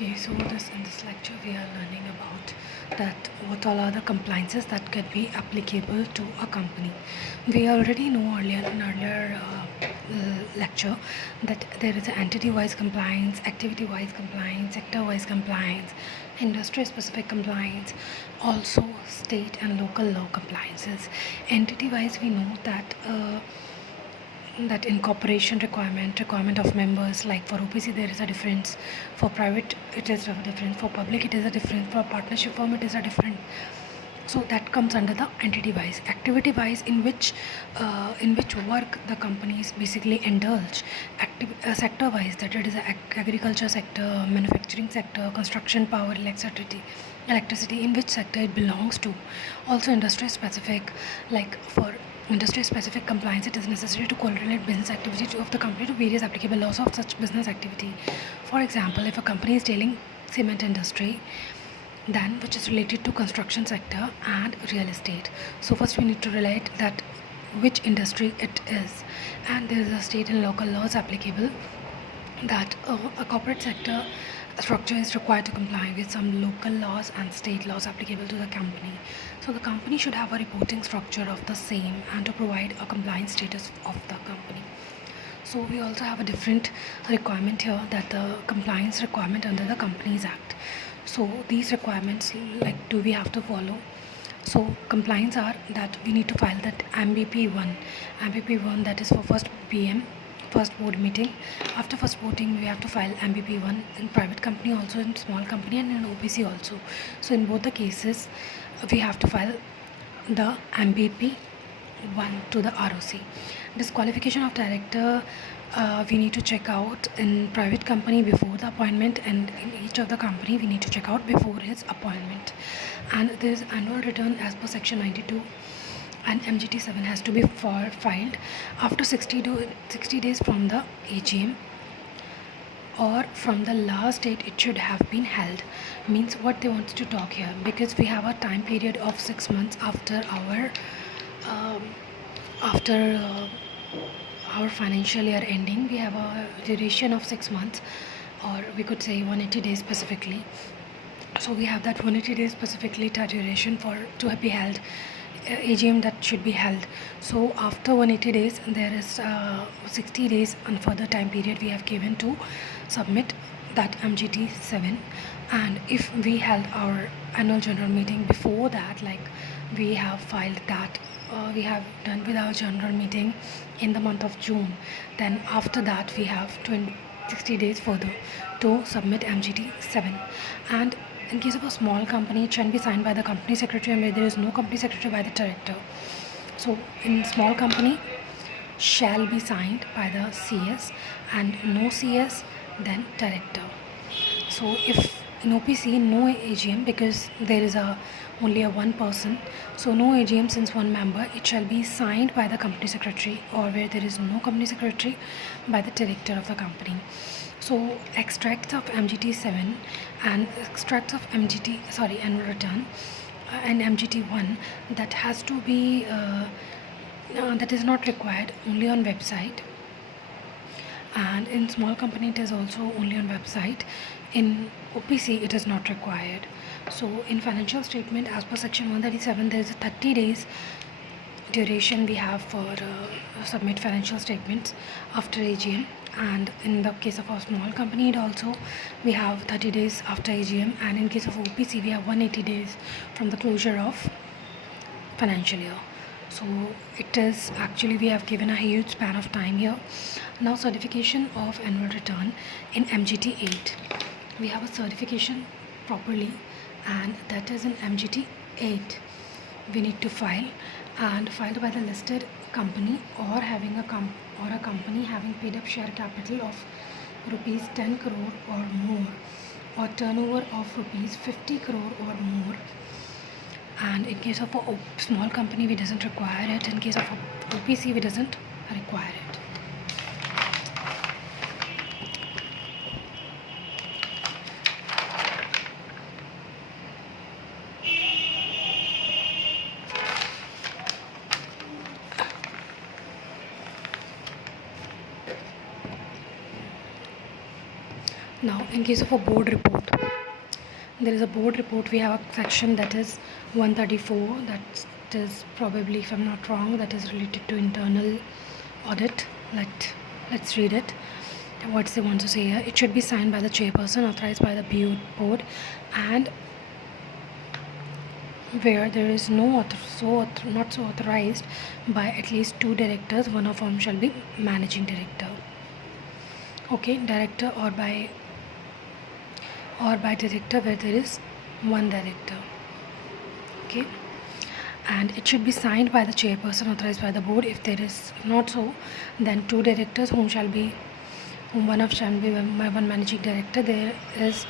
Okay, so in this lecture we are learning about that what all are the compliances that can be applicable to a company. We already know earlier in earlier lecture that there is an entity-wise compliance, activity-wise compliance, sector-wise compliance, industry-specific compliance, also state and local law compliances. Entity-wise, we know that incorporation requirement of members, like for OPC there is a difference, for private it is a difference, for public it is a difference, for partnership firm it is a different. So that comes under the entity wise. Activity wise, in which work the companies basically indulge. Sector wise, that it is agriculture sector, manufacturing sector, construction, power, electricity, in which sector it belongs to. Also industry specific, like for industry specific compliance, it is necessary to correlate business activity of the company to various applicable laws of such business activity. For example, if a company is dealing cement industry, then which is related to construction sector and real estate. So first we need to relate that which industry it is, and there is a state and local laws applicable, that a corporate sector structure is required to comply with some local laws and state laws applicable to the company. So the company should have a reporting structure of the same and to provide a compliance status of the company. So we also have a different requirement here, that the compliance requirement under the Companies Act. So these requirements, like, do we have to follow? So compliance are that we need to file that MBP1, that is for first PM, first board meeting. After first voting, we have to file MBP1 in private company, also in small company, and in OPC also. So in both the cases, we have to file the MBP1 to the ROC. Disqualification of director, we need to check out in private company before the appointment, and in each of the company we need to check out before his appointment. And there is annual return as per section 92, and MGT 7 has to be filed after 60 days from the AGM, or from the last date it should have been held. Means what they want to talk here, because we have a time period of 6 months after our financial year ending. We have a duration of 6 months, or we could say 180 days specifically. So we have that 180 days specifically duration for to be held, AGM that should be held. So after 180 days, there is 60 days and further time period we have given to submit that MGT 7. And if we held our annual general meeting before that, like we have filed that, we have done with our general meeting in the month of June, then after that we have 60 days further to submit MGT 7. And in case of a small company, it can be signed by the company secretary, and where there is no company secretary, by the director. So in small company, shall be signed by the CS, and no CS, then director. So if in OPC, no AGM, because there is only a one person, so no AGM since one member, it shall be signed by the company secretary, or where there is no company secretary, by the director of the company. So extracts of MGT 7 and extracts of annual return, and MGT 1, that has to be that is not required, only on website. And in small company it is also only on website. In OPC it is not required. So in financial statement, as per section 137, there is a 30 days duration we have for submit financial statements after AGM. And in the case of a small company, it also we have 30 days after AGM, and in case of OPC we have 180 days from the closure of financial year. So it is actually, we have given a huge span of time here. Now certification of annual return in MGT 8, we have a certification properly, and that is in MGT 8 we need to file, and filed by the listed company, or having a company having paid up share capital of rupees 10 crore or more, or turnover of rupees 50 crore or more. And in case of a small company, we doesn't require it. In case of a OPC, we doesn't require it. Now, in case of a board report, there is a board report. We have a section that is 134. That is probably, if I'm not wrong, that is related to internal audit. Let's read it. What they want to say here: it should be signed by the chairperson, authorized by the board, and where there is not so authorized by at least 2 directors, one of whom shall be managing director. Okay, director or by director where there is 1 director. Okay, and it should be signed by the chairperson, authorized by the board. If there is not so, then 2 directors, whom one of shall be one managing director. There is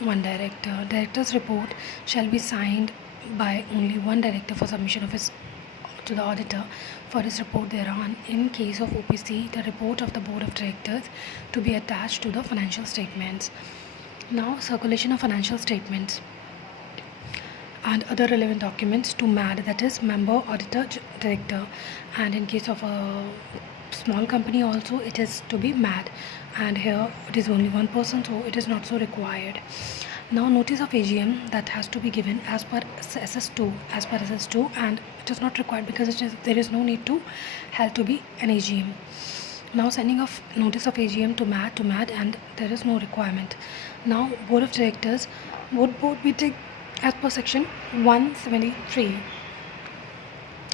1 director. Director's report shall be signed by only 1 director for submission of his to the auditor for his report thereon. In case of OPC, the report of the board of directors to be attached to the financial statements. Now, circulation of financial statements and other relevant documents to MAD, that is member, auditor, director. And in case of a small company also, it is to be MAD, and here it is only 1 person, so it is not so required. Now, notice of AGM that has to be given as per SS2, and it is not required because there is no need to be an AGM. Now, sending of notice of AGM to MAD, and there is no requirement. Now, board of directors, board meeting as per section 173.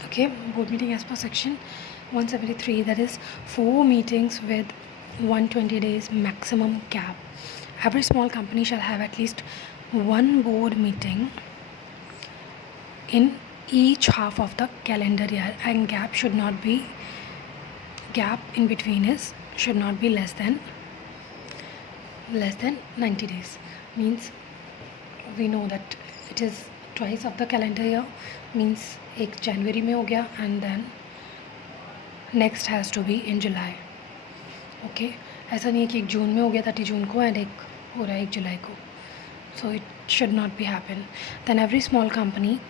Okay, board meeting as per section 173, that is 4 meetings with 120 days maximum cap. Every small company shall have at least 1 board meeting in each half of the calendar year, and gap in between should not be less than 90 days. Means we know that it is twice of the calendar year, means एक January में हो गया, and then next has to be in July. Okay, ऐसा नहीं है कि एक जून में हो गया 30 जून को, and एक हो रहा है 1 जुलाई को. So it should not be happen. Then every small company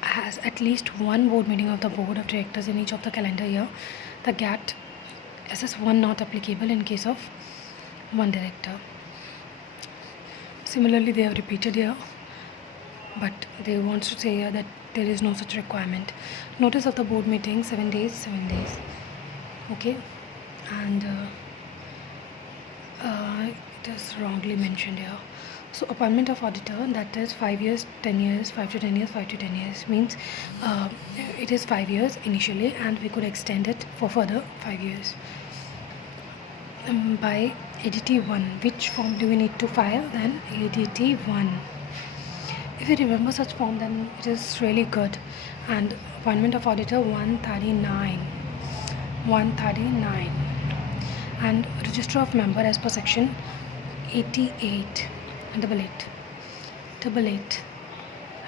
has at least 1 board meeting of the board of directors in each of the calendar year. The GAT SS1 not applicable in case of 1 director. Similarly, they have repeated here, but they want to say here that there is no such requirement. Notice of the board meeting 7 days. Okay, and it is wrongly mentioned here. So appointment of auditor, that is 5 years, 10 years, 5 to 10 years, 5 to 10 years, means it is 5 years initially, and we could extend it for further 5 years. By ADT 1, which form do we need to file? Then ADT 1. If you remember such form, then it is really good. And appointment of auditor 139, and register of member as per section 88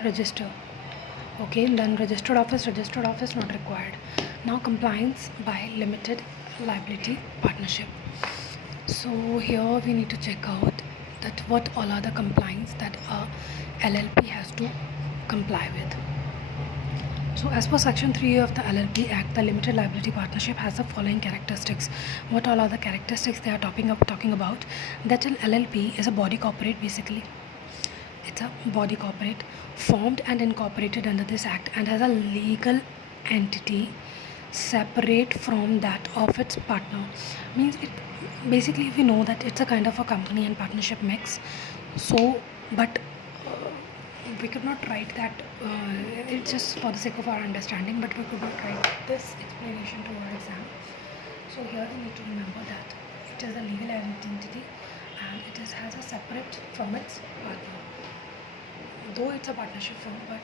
register. Okay, then registered office not required. Now, compliance by limited liability partnership. So here we need to check out that what all are the compliance that a LLP has to comply with. So as per section 3 of the LLP Act, the limited liability partnership has the following characteristics. What all are the characteristics they are talking about? That an LLP is a body corporate. Basically, it's a body corporate formed and incorporated under this act, and has a legal entity separate from that of its partner. Means it basically, we know that it's a kind of a company and partnership mix. So, but we could not write that, it's just for the sake of our understanding, but we could not write this explanation to our exam. So here we need to remember that it is a legal entity, and it has a separate from its partner. Though it's a partnership firm, but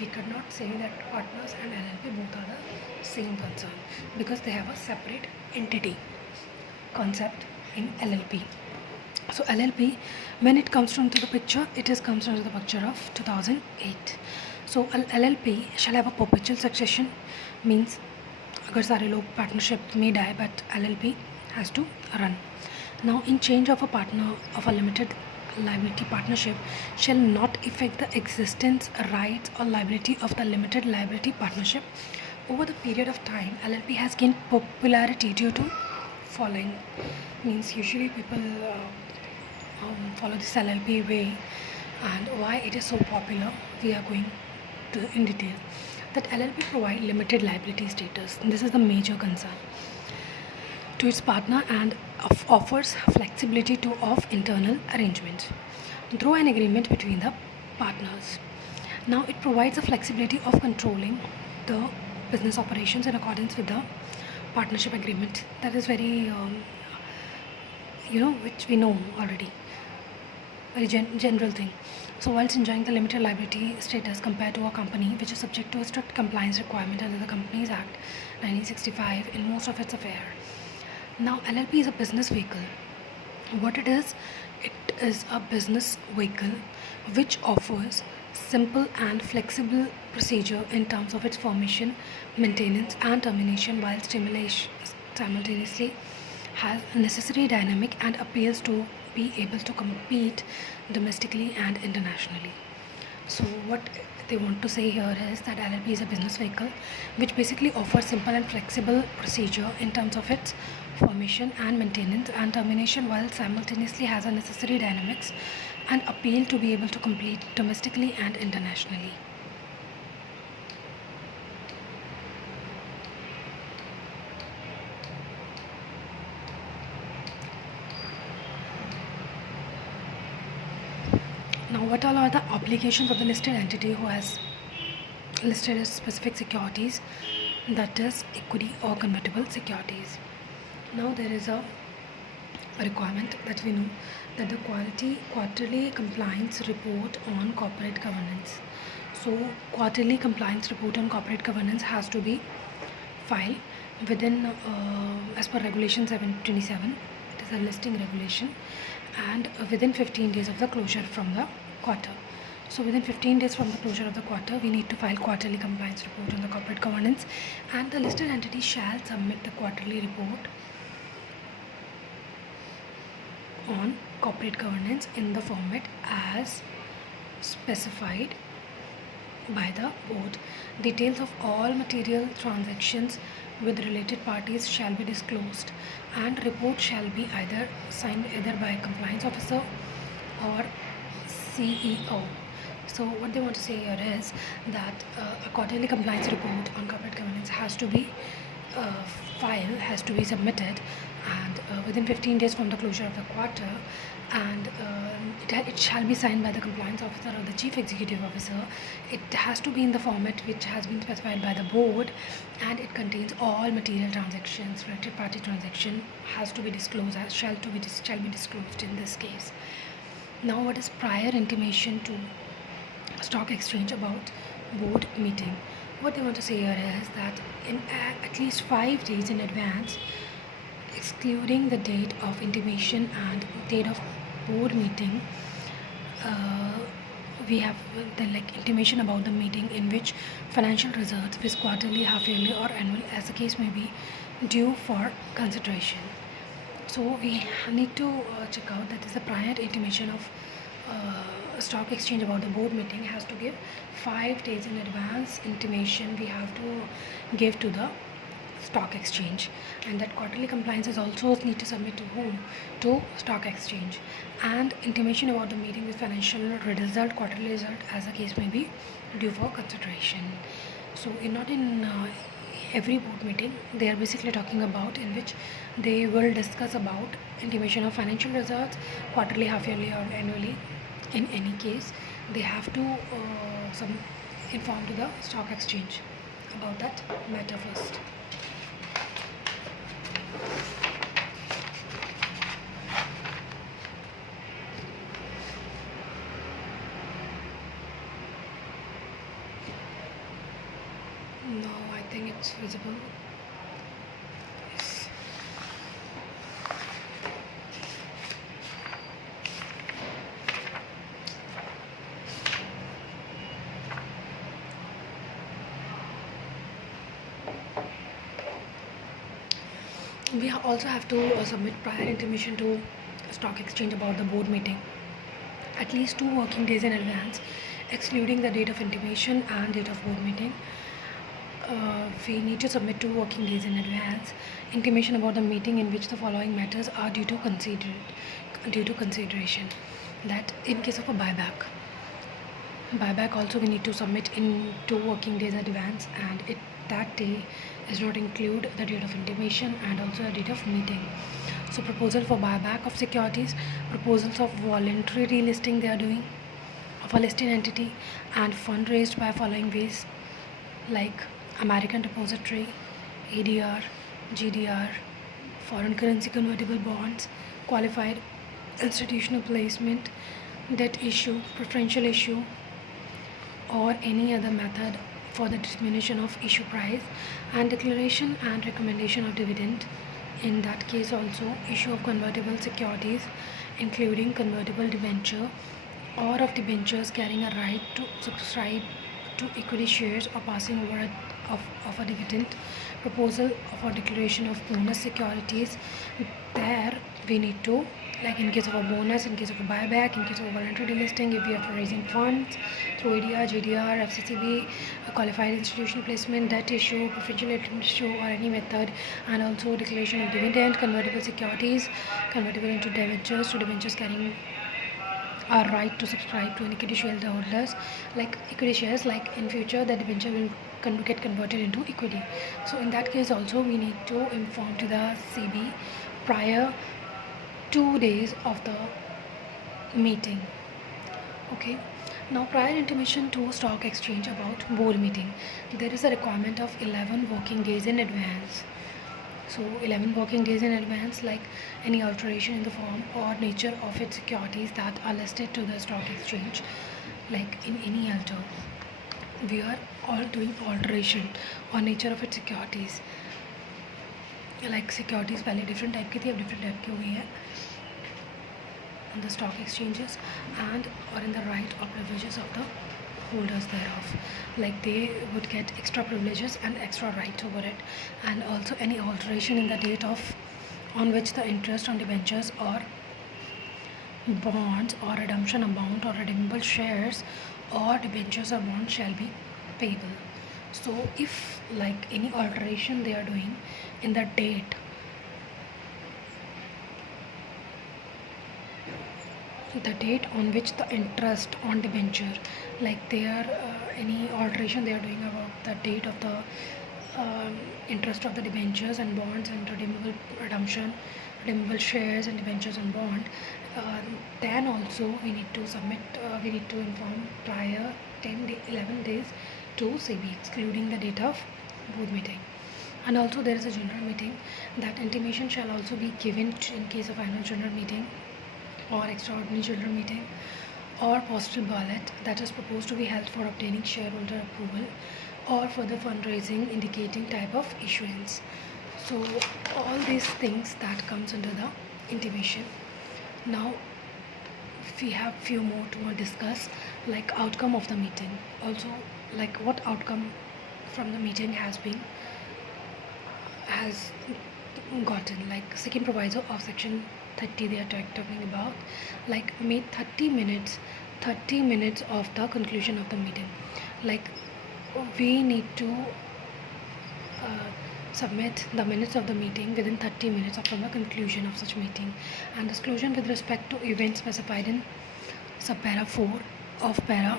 we could not say that partners and LLP both are the same concern, because they have a separate entity concept in LLP. So LLP, when it comes into the picture, comes into the picture of 2008. So LLP shall have a perpetual succession, means अगर सारे लोग partnership में die, but LLP has to run. Now, in change of a partner of a limited liability partnership shall not affect the existence, rights or liability of the limited liability partnership. Over the period of time, LLP has gained popularity due to following. Means usually people follow this LLP way, and why it is so popular we are going to in detail. That LLP provide limited liability status. This is the major concern to its partner and offers flexibility to of internal arrangements through an agreement between the partners. Now it provides the flexibility of controlling the business operations in accordance with the partnership agreement. That is very which we know already, very general thing. So whilst enjoying the limited liability status compared to a company which is subject to a strict compliance requirement under the Companies Act 1965 in most of its affairs. Now LLP is a business vehicle. What it is a business vehicle which offers simple and flexible procedure in terms of its formation, maintenance and termination, while simultaneously has necessary dynamic and appeals to be able to compete domestically and internationally. So what they want to say here is that LLP is a business vehicle which basically offers simple and flexible procedure in terms of its formation and maintenance and termination, while simultaneously has a necessary dynamics and appeal to be able to compete domestically and internationally. Now, what all are the obligations of the listed entity who has listed as specific securities, that is equity or convertible securities? Now, there is a requirement that we know that the quarterly compliance report on corporate governance. So, quarterly compliance report on corporate governance has to be filed within, as per Regulation 727, it is a listing regulation, and within 15 days of the closure from the quarter. So within 15 days from the closure of the quarter, we need to file quarterly compliance report on the corporate governance, and the listed entity shall submit the quarterly report on corporate governance in the format as specified by the board. Details of all material transactions with related parties shall be disclosed, and report shall be either signed either by a compliance officer or CEO. So what they want to say here is that a quarterly compliance report on corporate governance has to be filed, has to be submitted, and within 15 days from the closure of the quarter, and it shall be signed by the compliance officer or the chief executive officer. It has to be in the format which has been specified by the board, and it contains all material transactions, related party transaction has to be disclosed as shall be disclosed in this case. Now, what is prior intimation to stock exchange about board meeting? What they want to say here is that in at least 5 days in advance, excluding the date of intimation and date of board meeting, we have the intimation about the meeting in which financial results, which quarterly, half yearly or annual as the case may be, due for consideration. So we need to check out that is the prior intimation of stock exchange about the board meeting has to give 5 days in advance intimation we have to give to the stock exchange, and that quarterly compliance is also need to submit to whom? To stock exchange, and intimation about the meeting with financial result, quarterly result as the case may be, due for consideration. So not in every board meeting they are basically talking about in which they will discuss about intimation of financial results, quarterly, half yearly or annually. In any case, they have to inform to the stock exchange about that matter first. Now I think it's visible. Yes. We also have to submit prior intimation to stock exchange about the board meeting at least 2 working days in advance, excluding the date of intimation and date of board meeting. we need to submit 2 working days in advance intimation about the meeting in which the following matters are due to consideration. That in case of a buyback also we need to submit in 2 working days advance, and that day is not include the date of intimation and also the date of meeting. So proposal for buyback of securities, proposals of voluntary relisting they are doing of a listed entity, and fund raised by following ways like American Depository, ADR, GDR, foreign currency convertible bonds, qualified institutional placement, debt issue, preferential issue, or any other method for the determination of issue price, and declaration and recommendation of dividend. In that case also, issue of convertible securities including convertible debenture or of debentures carrying a right to subscribe to equity shares or passing over of a dividend, proposal for declaration of bonus securities. There we need to, like in case of a bonus, in case of a buyback, in case of a voluntary delisting, if we are raising funds through ADR, GDR, FCCB, a qualified institutional placement, debt issue, preferential issue, or any method, and also declaration of dividend, convertible securities, convertible into debentures, to debentures carrying our right to subscribe to an equity shareholders, like equity shares, like in future the debenture will get converted into equity. So in that case also we need to inform to the SEBI prior 2 days of the meeting. Okay, now prior intimation to stock exchange about board meeting, there is a requirement of 11 working days in advance. So 11 working days in advance, like any alteration in the form or nature of its securities that are listed to the stock exchange, like in any alter, we are all doing alteration or nature of its securities, like securities पहले different type की थी, अब different type की हुई है on the stock exchanges, and or in the right or privileges of the holders thereof, like they would get extra privileges and extra rights over it. And also any alteration in the date of on which the interest on debentures or bonds or redemption amount or redeemable shares or debentures or bonds shall be payable. So if like any alteration they are doing in the date, the date on which the interest on debenture, like they are any alteration they are doing about the date of the interest of the debentures and bonds and redeemable shares and debentures and bond, then also we need to submit, we need to inform prior 11 days to SEBI, excluding the date of board meeting. And also there is a general meeting, that intimation shall also be given in case of annual general meeting or extraordinary general meeting or postal ballot that is proposed to be held for obtaining shareholder approval or for the fundraising indicating type of issuance. So all these things that comes under the intimation. Now we have few more to discuss, like outcome of the meeting, also like what outcome from the meeting has gotten, like second proviso of section 30 they are talking about, like made 30 minutes of the conclusion of the meeting, like we need to submit the minutes of the meeting within 30 minutes from the conclusion of such meeting, and disclosure with respect to events specified in subpara 4 of para,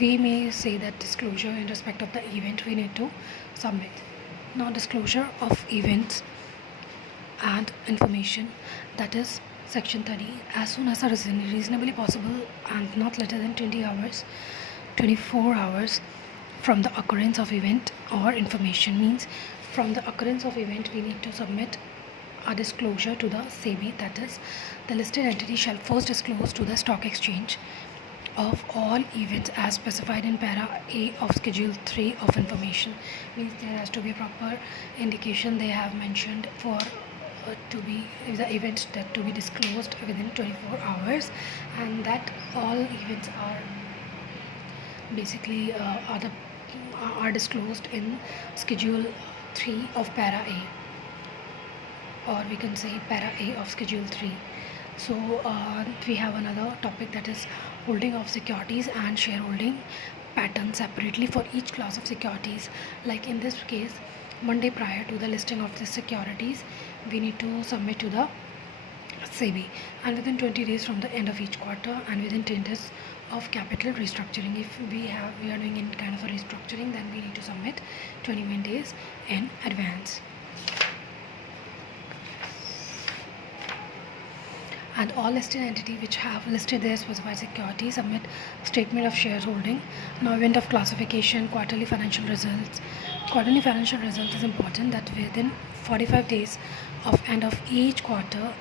we may say that disclosure in respect of the event we need to submit. Now disclosure of events and information, that is section 30, as soon as reasonably possible and not later than 24 hours from the occurrence of event or information, means from the occurrence of event we need to submit a disclosure to the SEBI, that is the listed entity shall first disclose to the stock exchange of all events as specified in para A of schedule 3 of information, means there has to be a proper indication they have mentioned for to be the events that to be disclosed within 24 hours, and that all events are basically are disclosed in schedule 3 of para A, or we can say para A of schedule 3. So we have another topic, that is holding of securities and shareholding pattern separately for each class of securities. Like in this case, Monday prior to the listing of the securities, we need to submit to the SEBI, and within 20 days from the end of each quarter, and within 10 days of capital restructuring. If we are doing any kind of a restructuring, then we need to submit 21 days in advance. And all listed entities which have listed their specified security submit statement of shareholding. Now, event of classification, quarterly financial results. Quarterly financial result is important that within 45 days of end of each quarter,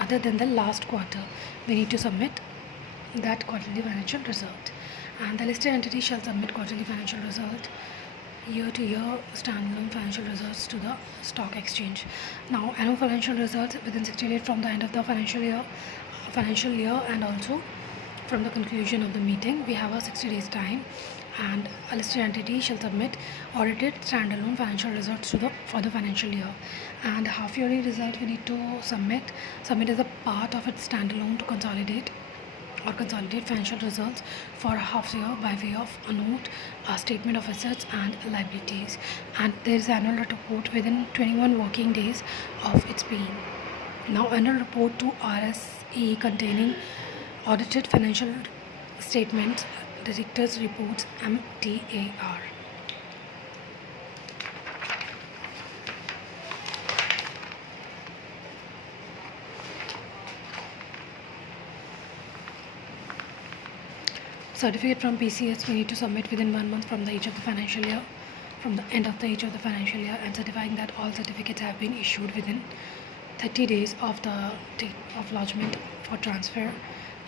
other than the last quarter, we need to submit that quarterly financial result. And the listed entity shall submit quarterly financial result, year-to-year standalone financial results to the stock exchange. Now, annual financial results within 60 days from the end of the financial year, and also from the conclusion of the meeting. We have a 60 days time, and a listed entity shall submit audited standalone financial results for the financial year. And half yearly result we need to submit as a part of its standalone to consolidate financial results for a half year by way of a note, a statement of assets and liabilities. And there is annual report within 21 working days of its being. Now, annual report to RSE containing audited financial statements, directors' reports, MTAR. Certificate from PCS we need to submit within 1 month from the age of the financial year, from the end of the age of the financial year, and certifying that all certificates have been issued within 30 days of the date of lodgement for transfer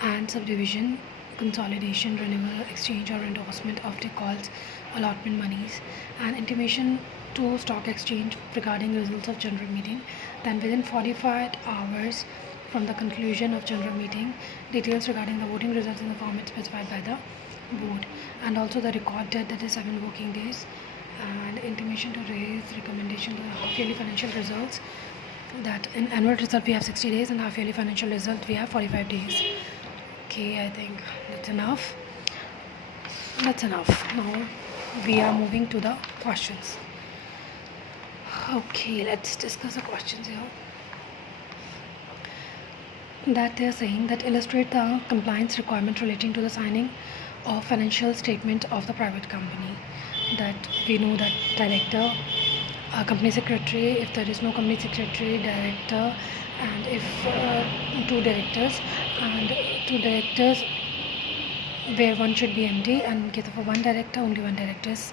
and subdivision, consolidation, renewal, exchange or endorsement of the calls, allotment monies, and intimation to stock exchange regarding results of general meeting. Then within 45 hours from the conclusion of general meeting, details regarding the voting results in the format specified by the board, and also the record date, that is 7 working days, and intimation to raise recommendation to the half-yearly financial results. That in annual result we have 60 days, and half-yearly financial result we have 45 days. Okay, I think that's enough. Now we are moving to the questions. Okay, let's discuss the questions here. That they are saying that illustrate the compliance requirement relating to the signing of financial statement of the private company. That we know that director, company secretary, if there is no company secretary, director, and if 2 directors, where one should be MD, and in case of one director, only one director is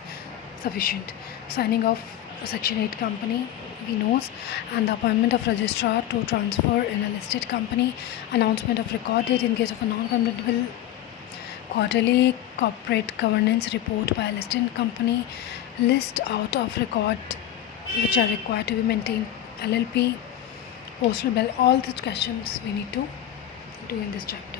sufficient. Signing of Section 8 company, we knows, and the appointment of registrar to transfer in a listed company, announcement of record date in case of a non-convertible, quarterly corporate governance report by a listed company, list out of record which are required to be maintained, LLP, postal bill. All the questions we need to do in this chapter.